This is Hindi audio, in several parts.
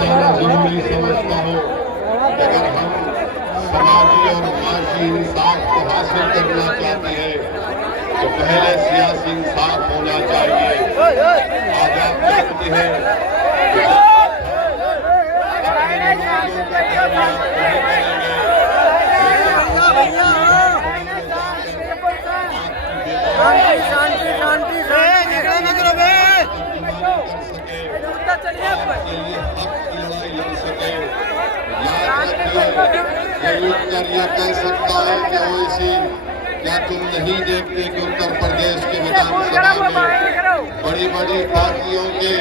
बताना जरूरी समझता हूँ। अगर हम समाजी और माशी इंसाफ को हासिल करना चाहते हैं तो पहले सियासी इंसाफ होना चाहिए। आज आप जानते हैं उत्तर यह कह सकता है कि ओवैसी, क्या तुम नहीं देखते कि उत्तर प्रदेश के विधानसभा में बड़ी बड़ी पार्टियों के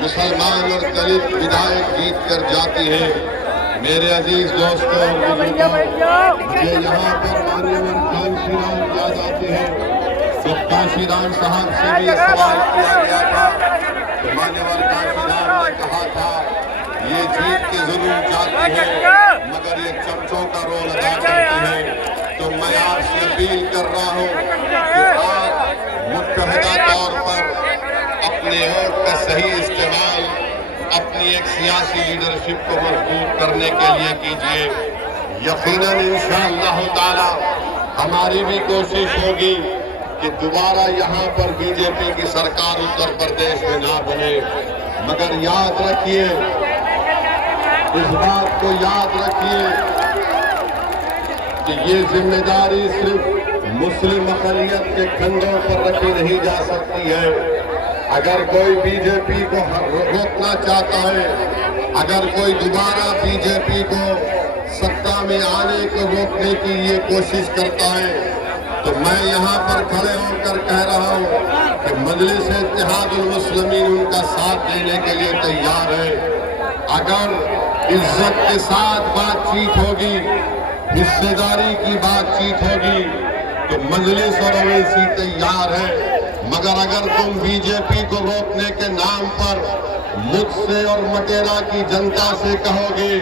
मुसलमान और दलित विधायक जीत कर जाती है। मेरे अजीज दोस्तों, मुझे यहाँ पर माननीय कांशीराम याद आते हैं। जब कांशीराम साहब से भी ये सवाल किया गया था तो मान्यवर कांशीराम ने कहा था ये जीत के जरूर जाती है मगर ये चमचों का रोल अदा करती है। तो मैं आपसे अपील कर रहा हूँ कि आप मुत्तहदा तौर पर अपने वोट का सही इस्तेमाल अपनी एक सियासी लीडरशिप को मजबूत करने के लिए कीजिए। यकीनन इंशाअल्लाह ताला हमारी भी कोशिश होगी कि दोबारा यहाँ पर बीजेपी की सरकार उत्तर प्रदेश में ना बने। मगर याद रखिए, इस बात को याद रखिए कि ये जिम्मेदारी सिर्फ मुस्लिम अक़लियत के कंधों पर रखी नहीं जा सकती है। अगर कोई बीजेपी को रोकना चाहता है, अगर कोई दोबारा बीजेपी को सत्ता में आने को रोकने की ये कोशिश करता है, तो मैं यहाँ पर खड़े होकर कह रहा हूँ कि मजलिस इत्तेहादुल मुस्लिमीन उनका साथ देने के लिए तैयार है। अगर इज्जत के साथ बातचीत होगी, हिस्सेदारी की बातचीत होगी, तो मजलिस और ओवैसी तैयार है। मगर अगर तुम बीजेपी को रोकने के नाम पर मुझसे और मटेरा की जनता से कहोगे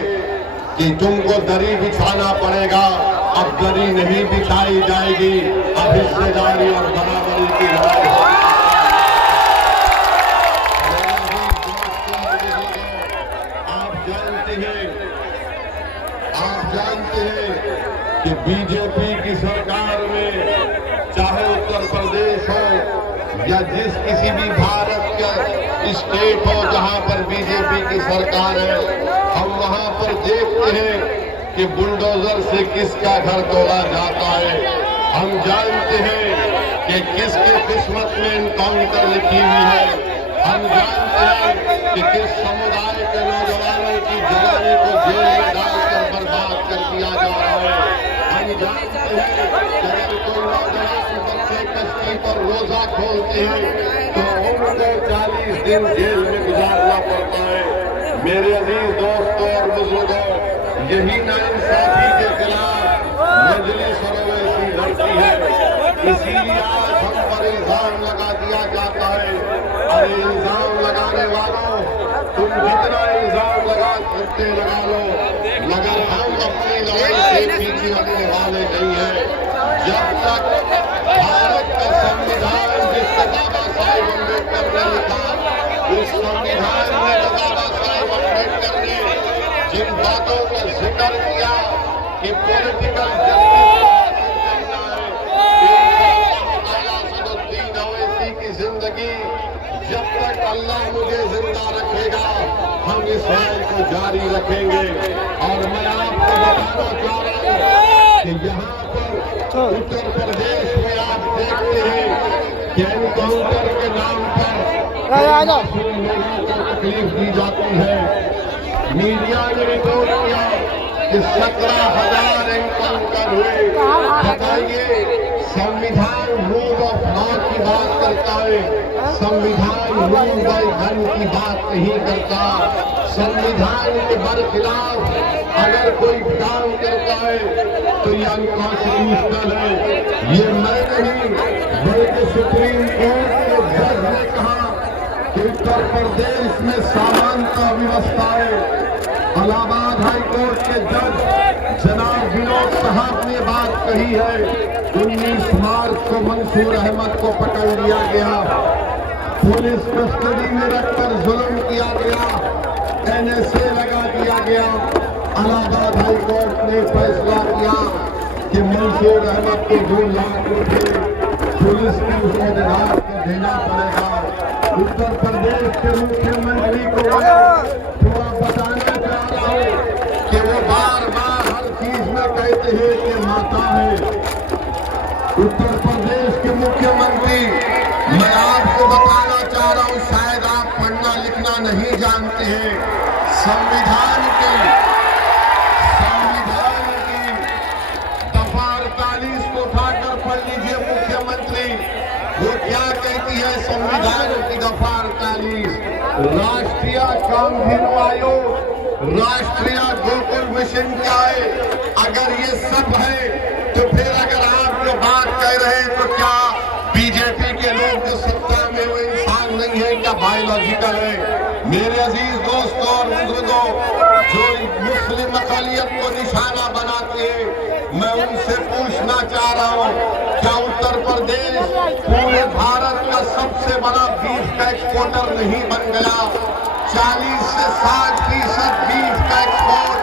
कि तुमको दरी बिछाना पड़ेगा, अब दरी नहीं बिछाई जाएगी, अब हिस्सेदारी और बराबरी की लड़ाई होगी। आप जानते हैं कि बीजेपी की सरकार में चाहे उत्तर प्रदेश हो या जिस किसी भी भारत का स्टेट हो जहां पर बीजेपी की सरकार है, हम वहां पर देखते हैं कि बुलडोजर से किसका घर तोड़ा जाता है। हम जानते हैं कि किसके किस्मत में इनकाउंटर लिखी हुई है। हम जानते हैं कि किस समुदाय के नौजवानों की जवानी को जेल में डालकर बर्बाद कर दिया जा रहा है। हम जानते हैं कि अगर कोई नौजवान बच्चे कश्ती पर रोजा खोलते हैं तो उनको 40 दिन जेल में गुजारना पड़ता है। मेरे अजीज दोस्तों और बुजुर्गों, यही नाइंसाफी के खिलाफ मजलिस और ओवैसी लड़ती है। इसीलिए आज हम पर इल्जाम लगा दिया जाता है। अरे इल्जाम लगाने वालों, तुम जितना इल्जाम लगा सकते लगा लो, मगर हम अपनी लड़ाई से पीछे हटने वाले नहीं हैं। जब तक भारत का संविधान जिसको बाबा साहेब अम्बेडकर ने लिखा, उस संविधान में बाबा साहेब अम्बेडकर ने जिन बातों का जिक्र किया कि पॉलिटिकल जस्टिस ओवैसी की जिंदगी जब तक अल्लाह मुझे जिंदा रखेगा हम इस राय को जारी रखेंगे। और मैं आपको बताना चाह रहा हूँ कि यहाँ पर उत्तर प्रदेश में आप देखते हैं कि एनकाउंटर के नाम पर लोगों को तकलीफ दी जाती है। मीडिया ने रिपोर्ट किया कि 17,000 एनकाउंटर हुए। बताइए, संविधान रूल ऑफ लॉ की बात करता है, संविधान रूल बाय गन की बात नहीं करता। संविधान के बरखिलाफ अगर कोई काम करता है तो ये अनकॉन्स्टिट्यूशनल है। ये मैं नहीं बल्कि सुप्रीम कोर्ट के जज ने कहा कि उत्तर प्रदेश में समानता व्यवस्था है। इलाहाबाद हाई कोर्ट के जज जनाब विनोद साहब ने बात कही है। 19 मार्च को मंसूर अहमद को पकड़ लिया गया, पुलिस कस्टडी में रखकर जुल्म किया गया। NSA लगा दिया गया। इलाहाबाद हाई कोर्ट ने फैसला किया कि मंसूर अहमद को 2 लाख रुपए पुलिस ने उस औहदेदार को देना पड़ेगा। उत्तर प्रदेश के मुख्यमंत्री को थोड़ा बताना चाह रहा हूं कि वो बार बार हर चीज में कहते हैं कि माता है। उत्तर प्रदेश के मुख्यमंत्री, मैं आपको बताना चाह रहा हूं, शायद आप पढ़ना लिखना नहीं जानते हैं। संविधान की दफा 48 को उठाकर पढ़ लीजिए मुख्यमंत्री। वो क्या कहती है संविधान की दफा 48? राष्ट्रीय कामधेनु आयोग, राष्ट्रीय गोकुल मिशन क्या है? अगर ये सब है तो फिर अगर आप जो बात कह रहे हैं तो क्या बीजेपी के लोग जो सत्ता में वो इंसान नहीं है, क्या बायोलॉजिकल है? मेरे अजीज दोस्तों और बुजुर्गों, जो मुस्लिम अक़लियत को निशाना बनाते हैं, मैं उनसे पूछना चाह रहा हूं, क्या उत्तर प्रदेश पूरे भारत का सबसे बड़ा बीफ का एक्सपोर्टर नहीं बन गया? 40 से 60% बीफ का एक्सपोर्ट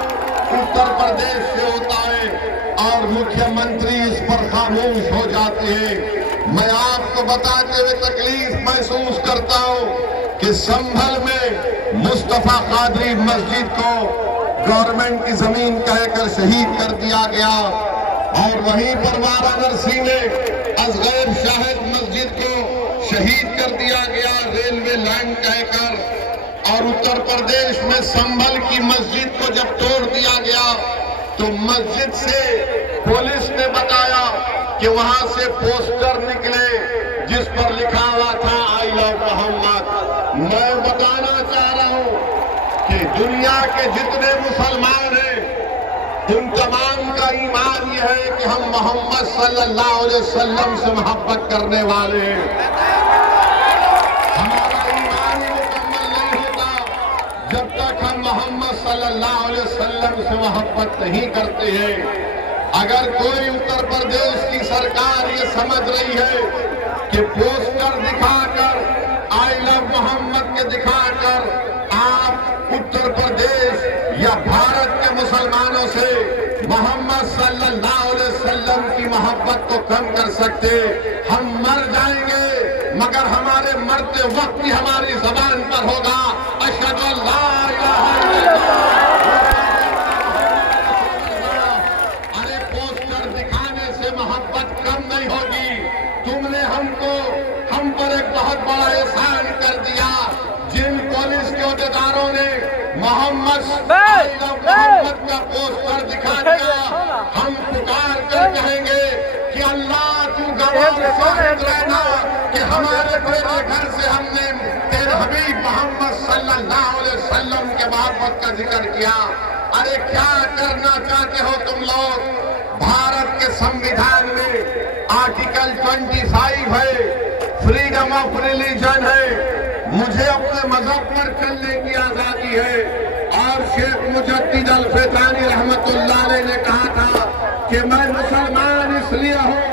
उत्तर प्रदेश से होता है और मुख्यमंत्री इस पर खामोश हो जाते हैं। मैं आपको बताते हुए तकलीफ महसूस करता हूं कि संभल में मुस्तफा कादरी मस्जिद को गवर्नमेंट की जमीन कहकर शहीद कर दिया गया और वहीं पर वाराणसी में असगर शाहिद मस्जिद को शहीद कर दिया गया रेलवे लाइन कहकर। और उत्तर प्रदेश में संभल की मस्जिद को जब तोड़ दिया गया तो मस्जिद से पुलिस ने बताया कि वहां से पोस्टर निकले जिस पर लिखा हुआ था आई लव मोहम्मद। मैं बताना चाह रहा हूं कि दुनिया के जितने मुसलमान हैं उन तमाम का ईमान यह है कि हम मोहम्मद सल्लल्लाहु अलैहि वसल्लम से मोहब्बत करने वाले हैं। हमारा ईमान मुकम्मल नहीं होता जब तक हम मोहम्मद सल्लल्लाहु अलैहि वसल्लम से मोहब्बत नहीं करते हैं। अगर कोई उत्तर प्रदेश की सरकार ये समझ रही है कि पोस्टर दिखाकर आई लव मोहम्मद के दिखाकर आप उत्तर प्रदेश या भारत के मुसलमानों से मोहम्मद सल्लल्लाहु अलैहि वसल्लम की मोहब्बत को कम कर सकते, हम मर जाएंगे मगर हमारे मरते वक्त ही हमारी जबान पर होगा अशहदु अल्ला इलाहा इल्लल्लाह। अरे पोस्टर दिखाने से मोहब्बत कम नहीं होगी। तुमने हम पर एक बहुत बड़ा एहसान कर दिया। जिन पुलिस के अहदेदारों ने मोहम्मद का पोस्टर दिखा दिया, हम पुकार कर कहेंगे कि अल्लाह तू गवाह साबित रहना कि हमारे तेरे घर से हमने तेरे हबीब मोहम्मद सल्लल्लाहु अलैहि वसल्लम के मोहब्बत का जिक्र किया। अरे क्या करना चाहते हो तुम लोग? भारत के संविधान में आर्टिकल 25 है, फ्रीडम ऑफ रिलीजन है, मुझे अपने मजहब पर चलने की आजादी है। और शेख मुजद्दिद अल-फ़ितानी रहमतुल्लाह अलैह ने कहा था कि मैं मुसलमान इसलिए हूँ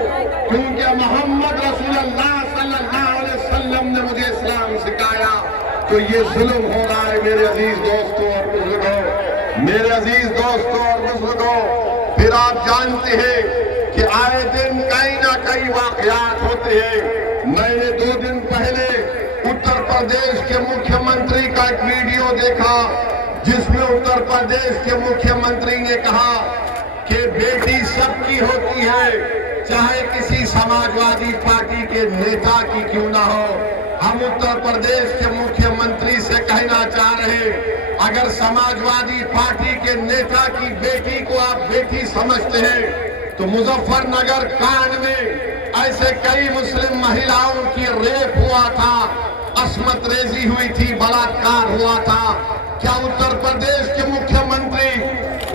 क्योंकि मोहम्मद रसूलुल्लाह सल्लल्लाहु अलैहि वसल्लम ने मुझे इस्लाम सिखाया। तो ये जुल्म हो रहा है मेरे अजीज दोस्तों और बुजुर्गों, मेरे अजीज दोस्तों और बुजुर्गों। फिर आप जानते हैं कि आए दिन कहीं ना कहीं वाकयात होते हैं। मैंने 2 दिन पहले उत्तर प्रदेश के मुख्यमंत्री का एक वीडियो देखा जिसमें उत्तर प्रदेश के मुख्यमंत्री ने कहा कि बेटी सबकी होती है, चाहे किसी समाजवादी पार्टी के नेता की क्यों ना हो। हम उत्तर प्रदेश के मुख्यमंत्री से कहना चाह रहे, अगर समाजवादी पार्टी के नेता की बेटी को आप बेटी समझते हैं तो मुजफ्फरनगर कांड में ऐसे कई मुस्लिम महिलाओं की रेप हुआ था, अस्मत रेजी हुई थी, बलात्कार हुआ था। क्या उत्तर प्रदेश के मुख्यमंत्री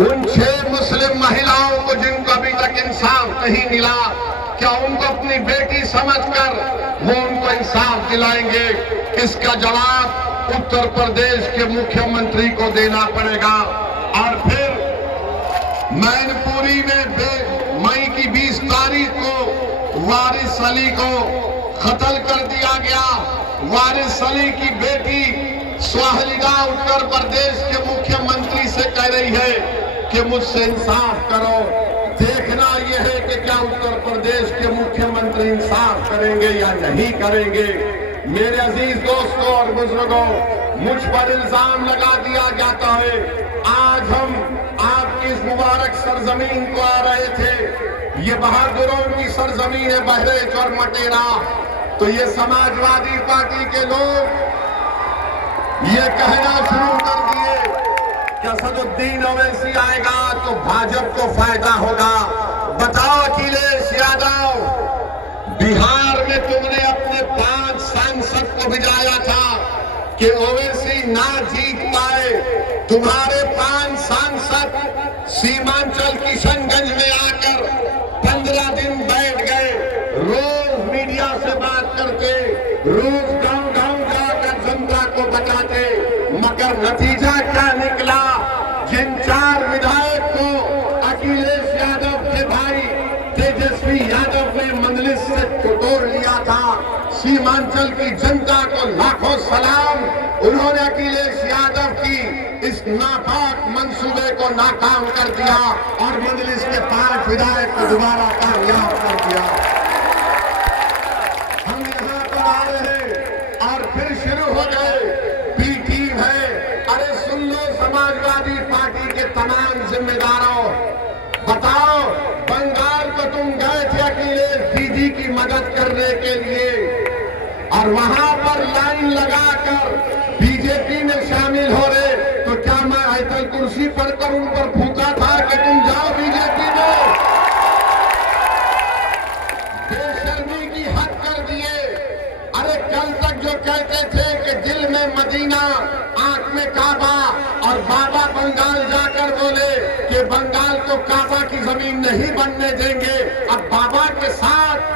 उन 6 मुस्लिम महिलाओं को जिनको अभी तक इंसाफ नहीं मिला, क्या उनको अपनी बेटी समझकर वो उनको इंसाफ दिलाएंगे? इसका जवाब उत्तर प्रदेश के मुख्यमंत्री को देना पड़ेगा। और फिर मैनपुरी में मई की 20 तारीख को वारिस अली को कत्ल कर दिया गया। वारिस अली की बेटी स्वाहिदा उत्तर प्रदेश के मुख्यमंत्री से कह रही है कि मुझसे इंसाफ करो। देखना यह है कि क्या उत्तर प्रदेश के मुख्यमंत्री इंसाफ करेंगे या नहीं करेंगे। मेरे अजीज दोस्तों और बुजुर्गों, मुझ पर इल्जाम लगा दिया जाता है। आज हम आपकी इस मुबारक सरजमीन को आ रहे थे। ये बहादुरों की सरजमीन है, बहरेच और मटेरा। तो ये समाजवादी पार्टी के लोग ये कहना शुरू कर दिए कि असदुद्दीन ओवैसी आएगा तो भाजपा को फायदा होगा। बताओ अखिलेश यादव, बिहार में तुमने अपने 5 सांसद को भिजाया था कि ओवैसी ना जीत पाए। तुम्हारे 5 सांसद सीमांचल किशनगंज में आकर 15 दिन बैठ गए, रोज मीडिया से बात करते, रोज गांव-गांव जाकर जनता को बताते, मगर नतीजा क्या निकला? जिन 4 विधायक को अखिलेश यादव के भाई तेजस्वी यादव ने मंजलिस से तोड़ लिया था, सीमांचल की जनता को लाखों सलाम। उन्होंने अखिलेश यादव की इस नापाक मंसूबे को नाकाम कर दिया और मंजलिस के 5 विधायक को दोबारा कामयाब कर दिया। हम यहाँ पर आ रहे हैं और फिर शुरू हो गए बी टीम है। अरे सुन लो समाजवादी पार्टी के तमाम जिम्मेदारों, बताओ बंगाल को तुम गए थे अखिलेश दीदी की मदद करने के लिए और वहां पर लाइन लगाकर बीजेपी में शामिल हो रहे, तो क्या मैं आयतल कुर्सी पर कर उन पर फूका था कि तुम जाओ बीजेपी में? बेशर्मी की हद कर दिए। अरे कल तक जो कहते थे कि दिल में मदीना आंख में काबा, और बाबा बंगाल जाकर बोले कि बंगाल को काबा की जमीन नहीं बनने देंगे। अब बाबा के साथ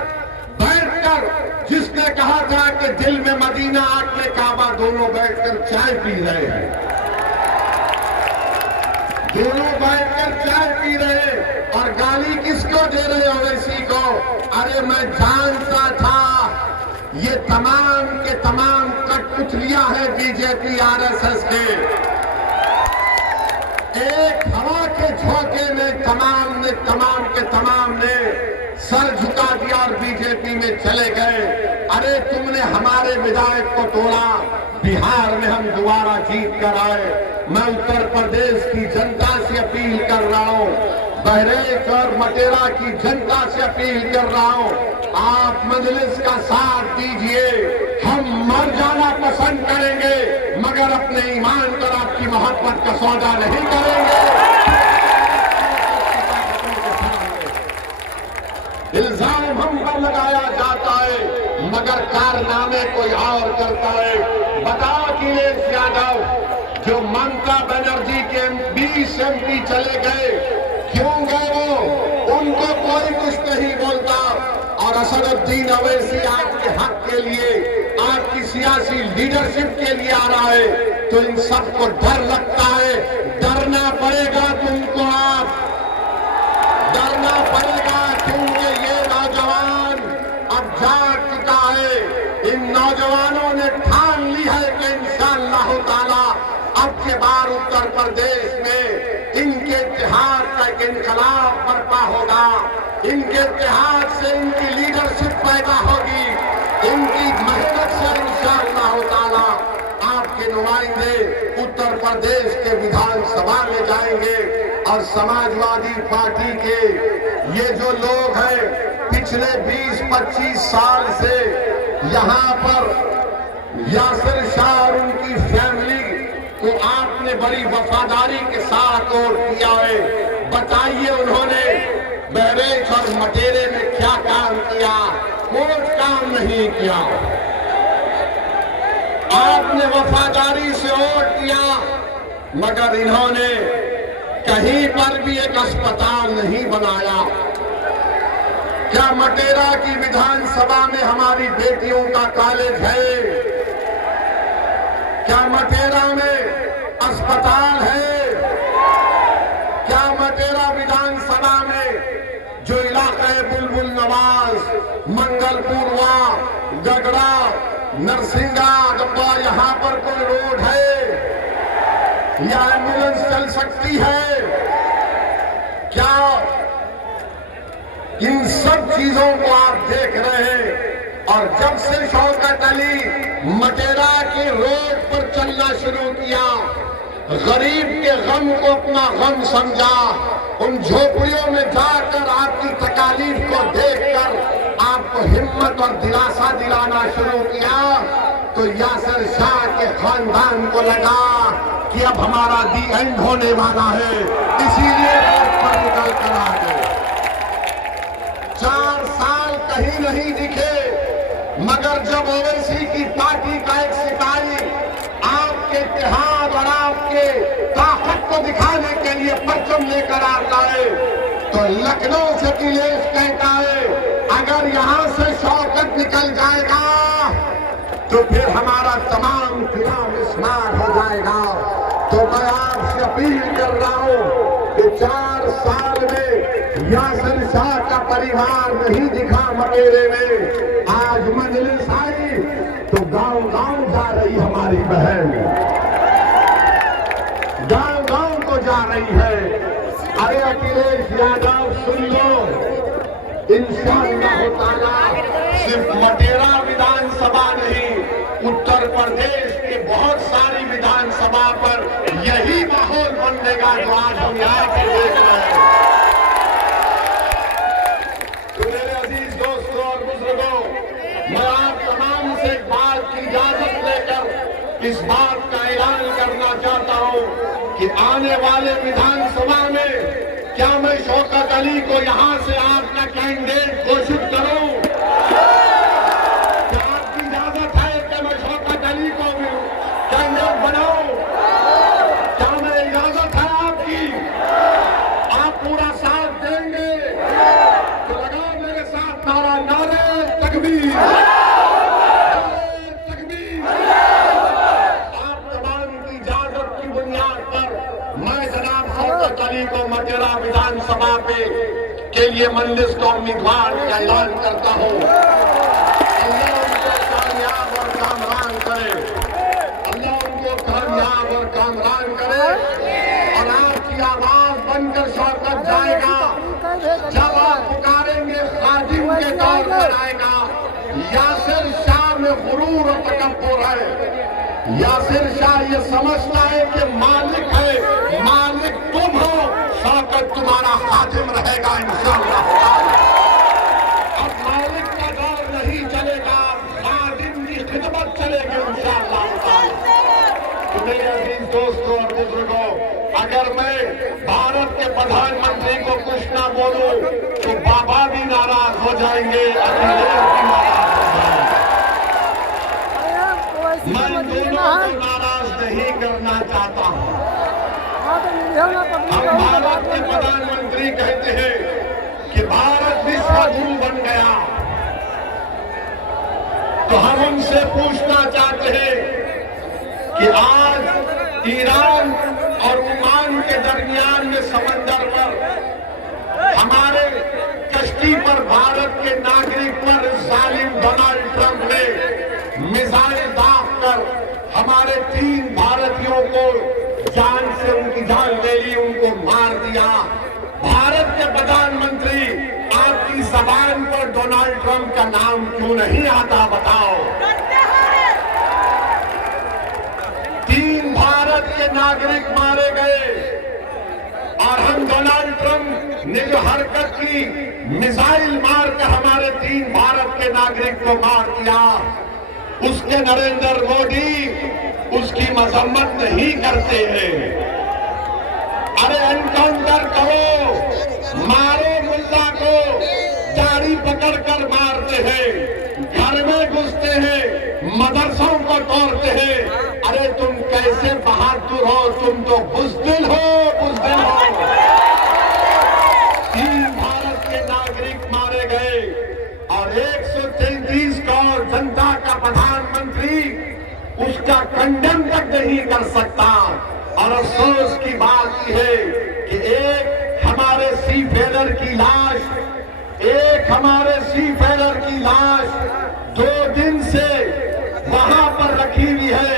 बैठकर जिसने कहा था कि दिल में मदीना आंख में काबा, दोनों बैठकर चाय पी रहे हैं, दोनों बैठकर चाय पी रहे और गाली किसको दे रहे ओवैसी को? अरे मैं जानता था ये तमाम के तमाम कठपुतलियां हैं बीजेपी आरएसएस के। एक हवा के झोंके में तमाम ने सर झुका दिया और बीजेपी में चले गए। अरे तुमने हमारे विधायक को तोड़ा, बिहार में हम दोबारा जीत कर आए। मैं उत्तर प्रदेश की जनता से अपील कर रहा हूं, बहरेच और मटेरा की जनता से अपील कर रहा हूं, आप मजलिस का साथ दीजिए। हम मर जाना पसंद करेंगे मगर अपने ईमान पर आपकी मोहब्बत का सौदा नहीं करेंगे। इल्जाम हम पर लगाया जाता है मगर कारनामे कोई और करता है। बताओ अखिलेश यादव, जो ममता बनर्जी के 20 MP चले गए, क्यों गए वो? उनको कोई कुछ नहीं बोलता। और असदुद्दीन ओवैसी आपके हक के लिए, आपकी सियासी लीडरशिप के लिए आ रहा है, तो इन सबको डर लगता है। डरना पड़ेगा तुमको, आप डरना पड़ेगा, क्योंकि ये नौजवान अब जाग चुका है। इन नौजवानों ने ठान ली है कि इंशाअल्लाह ताला अब के बार उत्तर प्रदेश में इनके इत्तेहाद का एक इनकलाब बर्पा होगा। इनके इत्तेहाद से इनकी लीडरशिप पैदा होगी, इनकी मेहनत से इंशाअल्लाह ताला आपके नुमाइंदे उत्तर प्रदेश के विधानसभा में जाएंगे। और समाजवादी पार्टी के ये जो लोग हैं, पिछले 20-25 साल से यहाँ पर यासिर शाह और उनकी फैमिली को आपने बड़ी वफादारी के साथ वोट दिया है। बताइए उन्होंने बहरेच और मटेरे में क्या काम किया? कोई काम नहीं किया। आपने वफादारी से वोट दिया मगर इन्होंने कहीं पर भी एक अस्पताल नहीं बनाया। क्या मटेरा की विधानसभा में हमारी बेटियों का कॉलेज है? क्या मटेरा में अस्पताल है? क्या मटेरा विधानसभा में जो इलाका है बुलबुल नवाज, मंगलपुरवा, गगड़ा, नरसिंगा, गब्बा, यहाँ पर कोई रोड है? या एम्बुलेंस चल सकती है? क्या इन सब चीजों को आप देख रहे हैं? और जब से शौकत अली मटेरा की रोड पर चलना शुरू किया, गरीब के गम को अपना गम समझा, उन झोपड़ियों में जाकर आपकी तकालीफ को देखकर आपको हिम्मत और दिलासा दिलाना शुरू किया, तो यासिर शाह के खानदान को लगा कि अब हमारा दी एंड होने वाला है, इसीलिए रोड पर निकल कर आ गए। 4 साल कहीं नहीं दिखे, मगर जब ओवैसी की पार्टी का एक सिपाही आपके इत्तेहाद और आपके ताकत को दिखाने के लिए परचम लेकर आता है, तो लखनऊ से अखिलेश कहता है अगर यहां से शौकत निकल जाएगा तो फिर हमारा तमाम प्लान स्मार्ट हो जाएगा। तो मैं आपसे अपील कर रहा हूं कि 4 साल में यासिर शाह का परिवार नहीं दिखा मटेरे में, आज मजलिस आई तो गांव-गांव जा रही हमारी बहन, गांव-गांव को जा रही है। अरे अखिलेश यादव सुन लो, इंशाअल्लाह ताला सिर्फ मटेरा विधानसभा नहीं, उत्तर प्रदेश के बहुत सारी विधानसभा पर यही माहौल बनेगा जो आज हम यहाँ पर देख रहे हैं। तो मेरे अजीज दोस्तों और बुजुर्गों, मैं आप तमाम से एक बात की इजाजत लेकर इस बात का ऐलान करना चाहता हूं कि आने वाले विधानसभा में क्या मैं शौकत अली को यहां से आपका कैंडिडेट घोषित करूं? क्या आपकी इजाजत है कि मैं शौकत अली को भी कैंडिडेट बनाऊं? क्या मेरी इजाजत है आपकी? आप पूरा साथ देंगे तो लगाओ मेरे साथ नारा, नारे तकबीर, नारे तकबीर। आप तमाम की इजाजत की बुनियाद पर मैं जनाब शौकत अली को मटेरा विधानसभा के लिए मजलिस का उम्मीदवार का ऐलान करता हूं। अल्लाह उनको कामयाब और कामरान करे, अल्लाह उनको कामयाब और कामरान करे। और आपकी आवाज बनकर शौकत जाएगा, जब आप पुकारेंगे खादिम के तौर पर आएगा। यासिर शाह में गुरूर और तकब्बुर है। यासिर शाह ये समझता है कि मालिक है, मालिक तुम हो, शौकत तुम्हारा खादिम रहेगा इंशाअल्लाह। अब मालिक का दौर नहीं चलेगा, खादिम की खिदमत चलेगी इंशाअल्लाह। तो मेरे अजीज दोस्तों और बुजुर्गों, अगर मैं भारत के प्रधानमंत्री को कुछ ना बोलूं तो बाबा भी नाराज हो जाएंगे, अखिलेश भी नाराज हो जाएंगे। मैं दोनों को नाराज नहीं करना चाहता हूं। हम भारत के प्रधानमंत्री कहते हैं कि भारत विश्व गुरु बन गया, तो हम उनसे पूछना चाहते हैं कि आज ईरान और ओमान के दरमियान में समंदर पर हमारे कश्ती पर भारत के नागरिक पर जालिम डोनाल्ड ट्रंप ने मिसाइल दागकर हमारे 3 भारतीयों को जान से उनकी जान ले ली, उनको मार दिया। भारत के प्रधानमंत्री, आपकी जबान पर डोनाल्ड ट्रंप का नाम क्यों नहीं आता बताओ? 3 भारत के नागरिक मारे गए और हम डोनाल्ड ट्रंप ने जो हरकत की, मिसाइल मारकर हमारे 3 भारत के नागरिक को मार दिया, उसके नरेंद्र मोदी उसकी मजम्मत नहीं करते हैं। अरे एनकाउंटर करो, मारो मुल्ला को, दाढ़ी पकड़कर मारते हैं, घर में घुसते हैं, मदरसों को तोड़ते हैं। अरे तुम कैसे बहादुर हो, तुम तो बुज़दिल हो, बुज़दिल हो। 3 भारत के नागरिक मारे गए और 133 करोड़ जनता का प्रधानमंत्री उसका कंडेम तक नहीं कर सकता। और अफसोस की बात यह है कि एक हमारे सी फेलर की लाश, एक हमारे सी फेलर की लाश 2 दिन से वहां पर रखी हुई है।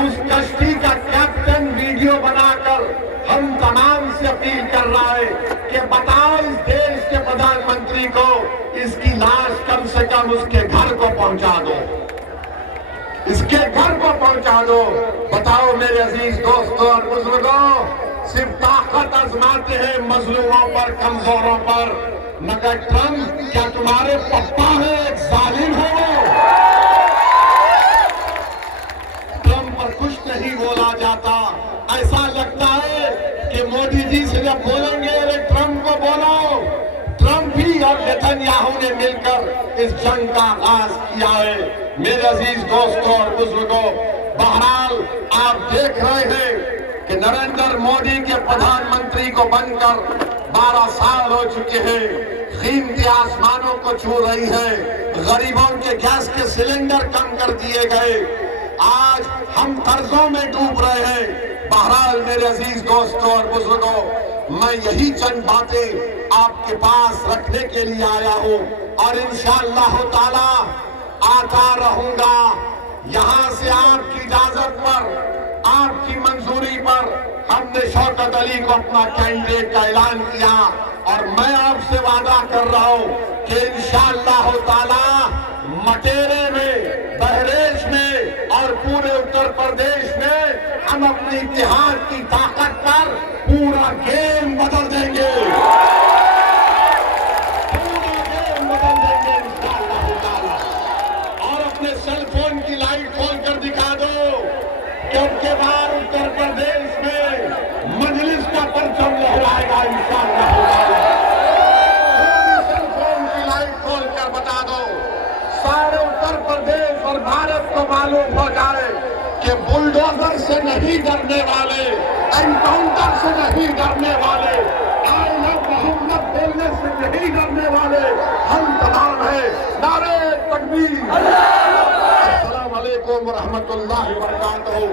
उस कश्ती का कैप्टन वीडियो वीडियो बनाकर हम तमाम से अपील कर रहा है कि बताओ इस देश के प्रधानमंत्री को इसकी लाश कम से कम उसके घर को पहुंचा दो, इसके घर को पहुंचा दो। बताओ मेरे अजीज दोस्तों और बुजुर्गों, सिर्फ ताकत आजमाते हैं मजलूमों पर, कमजोरों पर, मगर ट्रंप क्या तुम्हारे पप्पा है? एक जालिम है वो। ट्रंप पर कुछ नहीं बोला जाता। ऐसा लगता है कि मोदी जी से जब बोलेंगे अरे ट्रंप को बोलो, ट्रंप ही और नेतन्याहू ने मिलकर इस जंग का आगाज किया है। मेरे अजीज दोस्तों और बुजुर्गों, बहरहाल आप देख रहे हैं कि नरेंद्र मोदी के प्रधानमंत्री को बनकर 12 साल हो चुके हैं। कीमती आसमानों को छू रही है, गरीबों के गैस के सिलेंडर कम कर दिए गए, आज हम कर्जों में डूब रहे हैं। बहरहाल मेरे अजीज दोस्तों और बुजुर्गों, मैं यही चंद बातें आपके पास रखने के लिए आया हूं और इंशाअल्लाह ताला आता रहूंगा। यहां से आपकी इजाजत पर, आपकी मंजूरी पर हमने शौकत अली को अपना कैंडिडेट का ऐलान किया और मैं आपसे वादा कर रहा हूं कि इंशाअल्लाह ताला मटेरे में, बहरेच में और पूरे उत्तर प्रदेश में हम अपने इत्तेहाद की ताकत पर पूरा गेम बदल देंगे, पूरा गेम बदल देंगे इंशाअल्लाह ताला। और अपने सेल फोन की लाइट खोल कर दिखा दो कि उसके बाद उत्तर प्रदेश में मजलिस का परचम लहराएगा इंशाअल्लाह ताला। सेल फोन की लाइट खोल कर बता दो, सारे उत्तर प्रदेश और भारत को मालूम हो जाए कि बुलडोजर से नहीं डरने वाले, एनकाउंटर से नहीं डरने वाले, आई लव मोहम्मद बोलने से नहीं डरने वाले हम तमाम हैं। नारे तकबीर, अस्सलाम वालेकुम व रहमतुल्लाहि व बरकातहू।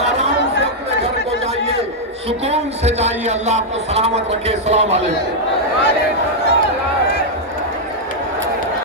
आराम से अपने घर को जाइए, सुकून से जाइए, अल्लाह आपको सलामत रखे। अस्सलाम वालेकुम।